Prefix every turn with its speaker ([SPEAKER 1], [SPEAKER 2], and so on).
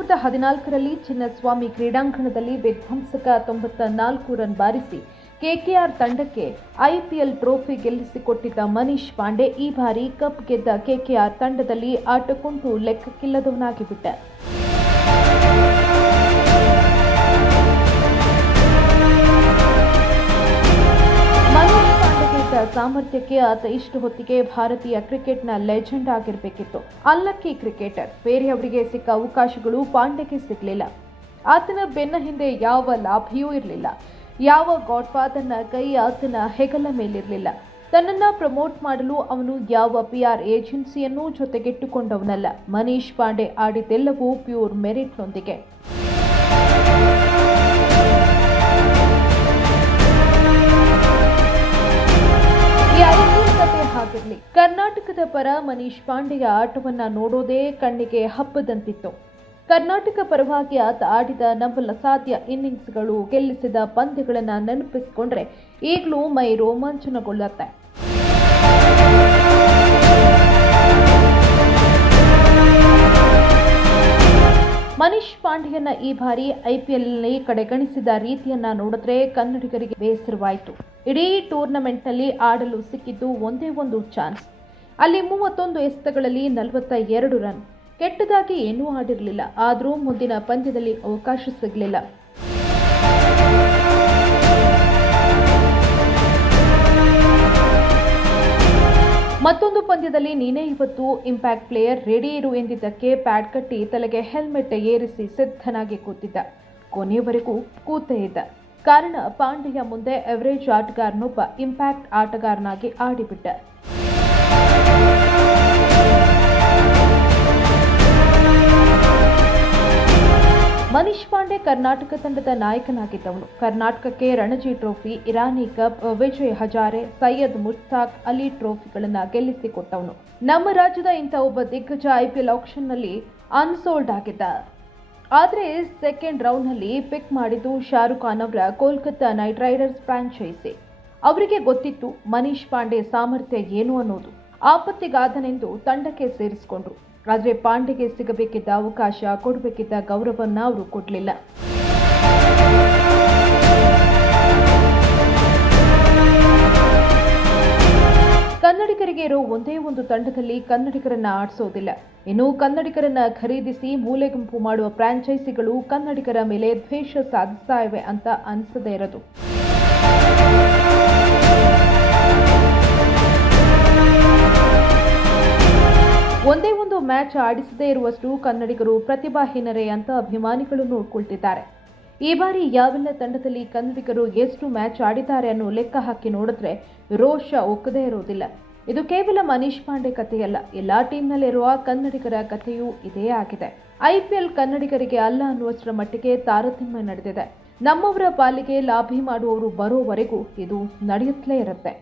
[SPEAKER 1] ಹದಿನಾಲ್ಕರಲ್ಲಿ ಚಿನ್ನಸ್ವಾಮಿ ಕ್ರೀಡಾಂಗಣದಲ್ಲಿ ವಿಧ್ವಂಸಕ ತೊಂಬತ್ತ ನಾಲ್ಕು ರನ್ ಬಾರಿಸಿ ಕೆಕೆಆರ್ ತಂಡಕ್ಕೆ ಐಪಿಎಲ್ ಟ್ರೋಫಿ ಗೆಲ್ಲಿಸಿಕೊಟ್ಟಿದ್ದ ಮನೀಶ್ ಪಾಂಡೆ ಈ ಬಾರಿ ಕಪ್ ಗೆದ್ದ ಕೆಕೆಆರ್ ತಂಡದಲ್ಲಿ ಆಟಕ್ಕುಂಟು ಲೆಕ್ಕಕ್ಕಿಲ್ಲದವನಾಗಿಬಿಟ್ಟ. ಸಾಮರ್ಥ್ಯಕ್ಕೆ ಆತ ಇಷ್ಟು ಹೊತ್ತಿಗೆ ಭಾರತೀಯ ಕ್ರಿಕೆಟ್ನ ಲೆಜೆಂಡ್ ಆಗಿರಬೇಕಿತ್ತು. ಅಲ್ಲಕ್ಕಿ ಕ್ರಿಕೆಟರ್. ಬೇರೆಯವರಿಗೆ ಸಿಕ್ಕ ಅವಕಾಶಗಳು ಪಾಂಡೆಗೆ ಸಿಗಲಿಲ್ಲ. ಆತನ ಬೆನ್ನ ಹಿಂದೆ ಯಾವ ಲಾಭಿಯೂ ಇರಲಿಲ್ಲ. ಯಾವ ಗಾಡ್ಫಾದರ್ನ ಕೈ ಆತನ ಹೆಗಲ ಮೇಲಿರಲಿಲ್ಲ. ತನ್ನನ್ನು ಪ್ರಮೋಟ್ ಮಾಡಲು ಅವನು ಯಾವ ಪಿ ಆರ್ ಏಜೆನ್ಸಿಯನ್ನೂ ಜೊತೆಗಿಟ್ಟುಕೊಂಡವನಲ್ಲ. ಮನೀಶ್ ಪಾಂಡೆ ಆಡಿದ್ದೆಲ್ಲವೂ ಪ್ಯೂರ್ ಮೆರಿಟ್ನೊಂದಿಗೆ. ಕರ್ನಾಟಕದ ಪರ ಮನೀಶ್ ಪಾಂಡೆಯ ಆಟವನ್ನ ನೋಡೋದೇ ಕಣ್ಣಿಗೆ ಹಬ್ಬದಂತಿತ್ತು. ಕರ್ನಾಟಕ ಪರವಾಗಿ ಆತ ಆಡಿದ ನಂಬಲಸಾಧ್ಯ ಇನ್ನಿಂಗ್ಸ್ಗಳು ಗೆಲ್ಲಿಸಿದ ಪಂದ್ಯಗಳನ್ನು ನೆನಪಿಸಿಕೊಂಡ್ರೆ ಈಗಲೂ ಮೈ ರೋಮಾಂಚನಗೊಳ್ಳುತ್ತೆ. ಮನೀಶ್ ಪಾಂಡ್ಯನ ಈ ಬಾರಿ ಐಪಿಎಲ್ನಲ್ಲಿ ಕಡೆಗಣಿಸಿದ ರೀತಿಯನ್ನ ನೋಡಿದ್ರೆ ಕನ್ನಡಿಗರಿಗೆ ಬೇಸರವಾಯಿತು. ಇಡೀ ಟೂರ್ನಮೆಂಟ್ನಲ್ಲಿ ಆಡಲು ಸಿಕ್ಕಿದ್ದು ಒಂದೇ ಒಂದು ಚಾನ್ಸ್. ಅಲ್ಲಿ ಮೂವತ್ತೊಂದು ಎಸೆತಗಳಲ್ಲಿ ನಲವತ್ತ ಎರಡು ರನ್. ಕೆಟ್ಟದಾಗಿ ಏನೂ ಆಡಿರಲಿಲ್ಲ. ಆದರೂ ಮುಂದಿನ ಪಂದ್ಯದಲ್ಲಿ ಅವಕಾಶ ಸಿಗಲಿಲ್ಲ. ಪಂದ್ಯದಲ್ಲಿ ನೀನೇ ಇವತ್ತು ಇಂಪ್ಯಾಕ್ಟ್ ಪ್ಲೇಯರ್ ರೆಡಿ ಇರು ಎಂದಿದ್ದಕ್ಕೆ ಪ್ಯಾಡ್ ಕಟ್ಟಿ ತಲೆಗೆ ಹೆಲ್ಮೆಟ್ ಏರಿಸಿ ಸಿದ್ಧನಾಗಿ ಕೂತಿದ್ದ. ಕೊನೆಯವರೆಗೂ ಕೂತೇ ಇದ್ದ. ಕಾರಣ ಪಾಂಡೆಯ ಮುಂದೆ ಎವರೇಜ್ ಆಟಗಾರನೊಬ್ಬ ಇಂಪ್ಯಾಕ್ಟ್ ಆಟಗಾರನಾಗಿ ಆಡಿಬಿಟ್ಟ. ಮನೀಶ್ ಪಾಂಡೆ ಕರ್ನಾಟಕ ತಂಡದ ನಾಯಕನಾಗಿದ್ದವನು. ಕರ್ನಾಟಕಕ್ಕೆ ರಣಜಿ ಟ್ರೋಫಿ, ಇರಾನಿ ಕಪ್, ವಿಜಯ್ ಹಜಾರೆ, ಸೈಯದ್ ಮುಷ್ತಾಕ್ ಅಲಿ ಟ್ರೋಫಿಗಳನ್ನು ಗೆಲ್ಲಿಸಿಕೊಟ್ಟವನು. ನಮ್ಮ ರಾಜ್ಯದ ಇಂಥ ಒಬ್ಬ ದಿಗ್ಗಜ ಐಪಿಎಲ್ ಆಕ್ಷನ್ನಲ್ಲಿ ಅನ್ಸೋಲ್ಡ್ ಆಗಿದ್ದ. ಆದರೆ ಸೆಕೆಂಡ್ ರೌಂಡ್ನಲ್ಲಿ ಪಿಕ್ ಮಾಡಿದ್ದು ಶಾರುಖ್ ಖಾನ್ ಅವರ ಕೋಲ್ಕತ್ತಾ ನೈಟ್ ರೈಡರ್ಸ್ ಫ್ರಾಂಚೈಸಿ. ಅವರಿಗೆ ಗೊತ್ತಿತ್ತು ಮನೀಶ್ ಪಾಂಡೆ ಸಾಮರ್ಥ್ಯ ಏನು ಅನ್ನೋದು. ಆಪತ್ತಿಗಾದನೆಂದು ತಂಡಕ್ಕೆ ಸೇರಿಸಿಕೊಂಡ್ರು. ಆದರೆ ಪಾಂಡೆಗೆ ಸಿಗಬೇಕಿದ್ದ ಅವಕಾಶ ಕೊಡಬೇಕಿದ್ದ ಗೌರವನ್ನ ಅವರು ಕೊಡಲಿಲ್ಲ. ಕನ್ನಡಿಗರಿಗೆ ಇರೋ ಒಂದೇ ಒಂದು ತಂಡದಲ್ಲಿ ಕನ್ನಡಿಗರನ್ನ ಆಡಿಸೋದಿಲ್ಲ. ಇನ್ನು ಕನ್ನಡಿಗರನ್ನ ಖರೀದಿಸಿ ಮೂಲೆ ಗುಂಪು ಮಾಡುವ ಫ್ರಾಂಚೈಸಿಗಳು ಕನ್ನಡಿಗರ ಮೇಲೆ ದ್ವೇಷ ಸಾಧಿಸ್ತಾ ಇವೆ ಅಂತ ಅನಿಸದೇ ಇರೋದು. ಒಂದೇ ಒಂದು ಮ್ಯಾಚ್ ಆಡಿಸದೇ ಇರುವಷ್ಟು ಕನ್ನಡಿಗರು ಪ್ರತಿಭಾಹೀನರೇ ಅಂತ ಅಭಿಮಾನಿಗಳು ನೋಡ್ಕೊಳ್ತಿದ್ದಾರೆ. ಈ ಬಾರಿ ಯಾವೆಲ್ಲ ತಂಡದಲ್ಲಿ ಕನ್ನಡಿಗರು ಎಷ್ಟು ಮ್ಯಾಚ್ ಆಡಿದ್ದಾರೆ ಅನ್ನೋ ಲೆಕ್ಕ ಹಾಕಿ ನೋಡಿದ್ರೆ ರೋಷ ಒಕ್ಕದೇ ಇರೋದಿಲ್ಲ. ಇದು ಕೇವಲ ಮನೀಶ್ ಪಾಂಡೆ ಕಥೆಯಲ್ಲ, ಎಲ್ಲಾ ಟೀಮ್ನಲ್ಲಿರುವ ಕನ್ನಡಿಗರ ಕಥೆಯೂ ಇದೇ ಆಗಿದೆ. ಐಪಿಎಲ್ ಕನ್ನಡಿಗರಿಗೆ ಅಲ್ಲ ಅನ್ನುವಷ್ಟರ ಮಟ್ಟಿಗೆ ತಾರತಮ್ಯ ನಡೆದಿದೆ. ನಮ್ಮವರ ಪಾಲಿಗೆ ಲಾಭಿ ಮಾಡುವವರು ಬರೋವರೆಗೂ ಇದು ನಡೆಯುತ್ತಲೇ ಇರುತ್ತೆ.